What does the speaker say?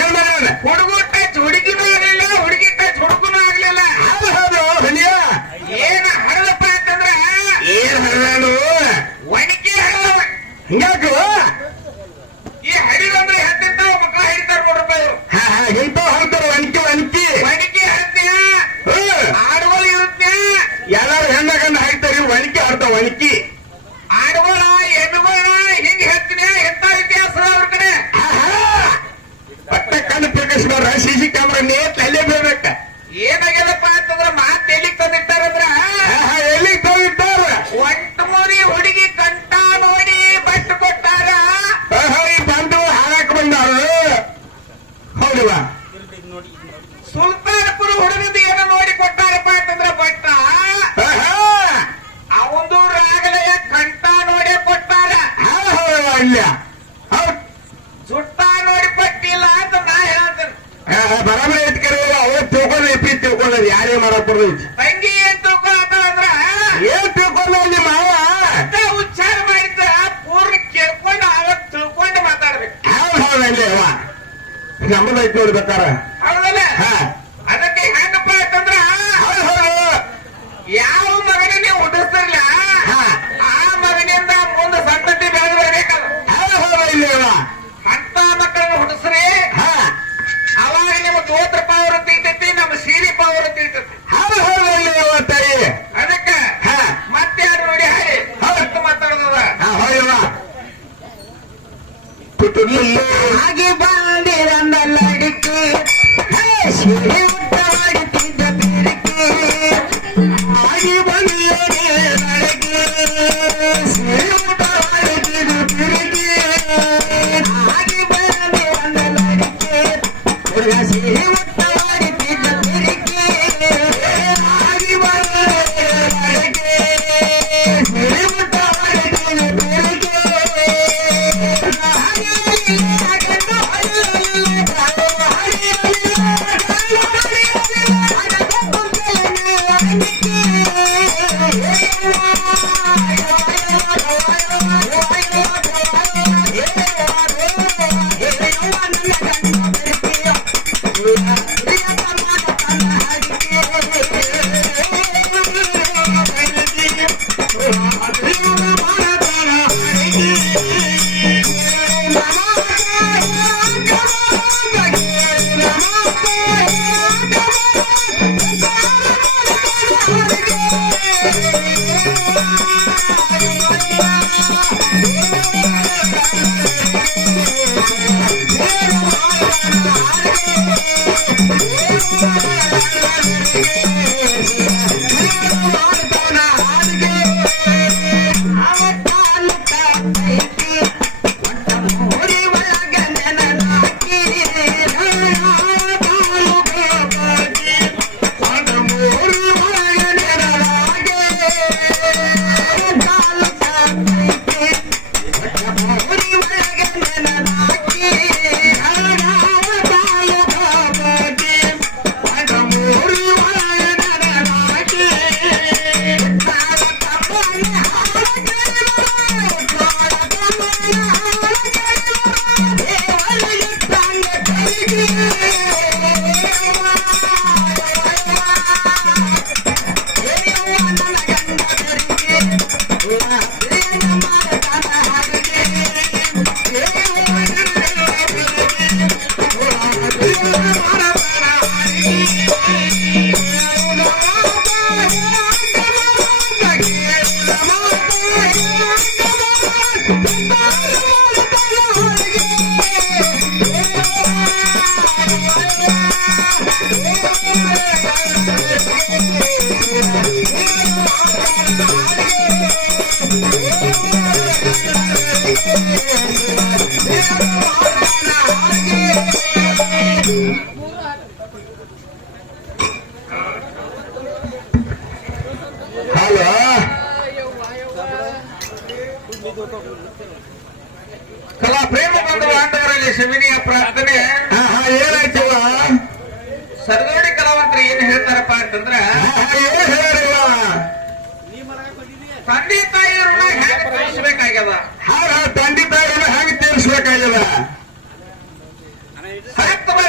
ಏನ್ ಮಾಡ್ಯಾನ? ಹುಡುಗ ಟಚ್ ಹುಡುಗಿನೂ ಆಗ್ಲಿಲ್ಲ, ಹುಡುಗಿ ಟಚ್ ಹುಡುಗನೂ ಆಗ್ಲಿಲ್ಲ. ಹೌದು ಹನಿಯ ಏನ್ ಹಳದಪ್ಪ ಅಂತಂದ್ರ ಏನ್ ಹರಿದಾನು ಒಣಗಿ ಹಳದವ. ಹಿಂಗಾಕು ಈ ಹಡಿದಂದ್ರೆ ಹೆತ್ತಿರ್ತಾವ ಮಕ್ಕಳ ಹಿಡಿತಾರ ನೋಡ್ರಪ್ಪ ಇವ್ರು. ಇಂಥವ್ ಹೇಳ್ತಾರ ಒಣಕಿ ಒಣಕಿ ಒಣಗಿ ಹತ್ಯ ಆಡುಗಳು ಇರುತ್ತೆ. ಎಲ್ಲಾರು ಹೆಣ್ಣಗಣ್ಣ ಹಾಕ್ತಾರ ಒಣಕಿ ಆಡ್ತಾವ ಒಣಕಿ ಆಡುಗಳ ಹೆಣ್ಣುಗಳ ಹಿಂಗ್ ಹೆತ್ತಿನ ಎಂತ ಇತಿಹಾಸ ಅವ್ರ ಕಡೆ. ಪಟ್ಟ ಕಣ್ಣು ಪ್ರಕಾಶ್ ಸಿಸಿ ಕ್ಯಾಮ್ರಾ ನೇತ್ ಅಲ್ಲೇ ಬೇಕ. ಏನಾಗ್ಯದಪ್ಪ ಅಂತಂದ್ರ ಮಾತ್ ಎಲ್ಲಿಗ್ ತಂದಿಟ್ಟಾರಂದ್ರ ಎಲ್ಲಿ ತಂದಿಟ್ಟಾರ? ಒಂಟ ಮೂರಿ ಹುಡುಗಿ ಕಂಠ ನೋಡಿ ಬಟ್ಟು ಕೊಟ್ಟಾರ. ಈ ಬಂದು ಹಾಳಾಕ್ ಬಂದಾರ. ಹೌದವಾ? ಸುಲ್ತಾನಪುರ ಹುಡುಗದ ಏನೋ ನೋಡಿ ಕೊಟ್ಟಾರಪ್ಪ ಅಂತಂದ್ರ ಬಟ್ಟ ಅವಂದು ರಾಗಲೆಯ ಕಂಠ ನೋಡಿ ಕೊಟ್ಟಾರ. ಇಲ್ಲ ಹೌದ್ ಸುಟ್ಟ ನೋಡಿ ಕೊಟ್ಟಿಲ್ಲ ಅಂತ ನಾ ಹೇಳ್ತೇನೆ. ಬರಾಬರಿ ಐತ್ ಕರೆ ಅವ್ರು ತಿಳ್ಕೊಂಡ್ ಎಪ್ಪಿ ತಿಳ್ಕೊಂಡದ್ ಯಾರೇ ಮಾಡಕ್ ಬರ್ತೈತಿ. ತಂಗಿ ಏನ್ ತಿಳ್ಕೊಳತ್ತಂದ್ರ ಏನ್ ತಿಳ್ಕೊಂಡ ಅಲ್ಲಿ ಮಾವ ಉಚ್ಚಾರ ಮಾಡಿದ್ರ ಪೂರ್ಣ ಕೇಳ್ಕೊಂಡು ಅವತ್ ತಿಳ್ಕೊಂಡು ಮಾತಾಡ್ಬೇಕು. ಹೌದ್ ಅಲ್ಲಿ ಅವ ನಮ್ಮದೈತ್ ನೋಡ್ಬೇಕಾರ. ಹೌದಲ್ಲ? ಅದಕ್ಕೆ ಹೆಂಗಪ್ಪ ಅಂತಂದ್ರ ಯಾವ ಮಗನ ನೀವು ಹುಟ್ಟಿಸ್ತಿರ್ಲ ಆ ಮಗನಿಂದ ಮುಂದೆ ಸಂತತಿ ಬೆಳೆದು ಬರ್ಬೇಕಲ್ಲ. ಇಲ್ಲಿ ಅವ ಅಂತ ಮಕ್ಕಳನ್ನ ಹುಟ್ಟಿಸ್ರಿ ಅವಾಗ ನಿಮ್ಮ ದೋತ್ರ ಪಾವರ ತಿಳ್ತೈತಿ, ನಮ್ಮ ಸೀರಿ ಪಾವರ ತಿಳ್ತೈತಿ. ಅಲ್ಲಿ ಅವ ತಾಯಿ. ಅದಕ್ಕೆ ಮತ್ತೆ ಯಾರು ನೋಡಿ ಹಾರಿ ಅವತ್ತು ಮಾತಾಡೋದ ಹಾಗೆ ಬಂದಿರಂದಲ್ಲ ಅಡಿಕೆ ಸೀರೆ ಊಟ ಮಾಡುತ್ತಿದ್ದ ಬೇರಕ್ಕೆ ಹಾಗೆ ಬಂದಿರಗೆ ಸೀರೆ ಊಟ ಮಾಡುತ್ತಿದ್ದ ಬೇರಕ್ಕೆ ಹಾಗೆ ಬಂದಿರಂದಲ್ಲ ಅಡಿಕೆ ಹುಡುಗ ಸೀರೆ ಊಟ ಮಾಡುತ್ತಿದ್ದ ಬೇರಕ್ಕೆ ಹಾಗೆ ಬಂದಿರಗೆ ಸೀರೆ ಊಟ ಮಾಡುತ್ತಿದ್ದ ಬೇರಕ್ಕೆ ಕಲಾ ಪ್ರೇಮ ಬಂಧು ಬಾಂಧವರಲ್ಲಿ ಶಿವನಿಯ ಪ್ರಾರ್ಥನೆ. ಏನಾಯ್ತವ? ಸರ್ದೋಡಿ ಕಲಾವಂತರು ಏನ್ ಹೇಳ್ತಾರಪ್ಪ ಅಂತಂದ್ರ, ತಂದೆ ತಾಯಿಯರನ್ನ ಹೆಂಗ್ ತೀರಿಸಬೇಕಾಗ್ಯದ, ತಂದೆ ತಾಯಿಯನ್ನ ಹೆಂಗ್ ತೀರಿಸಬೇಕಾಗ್ಯದ. ಸರತ್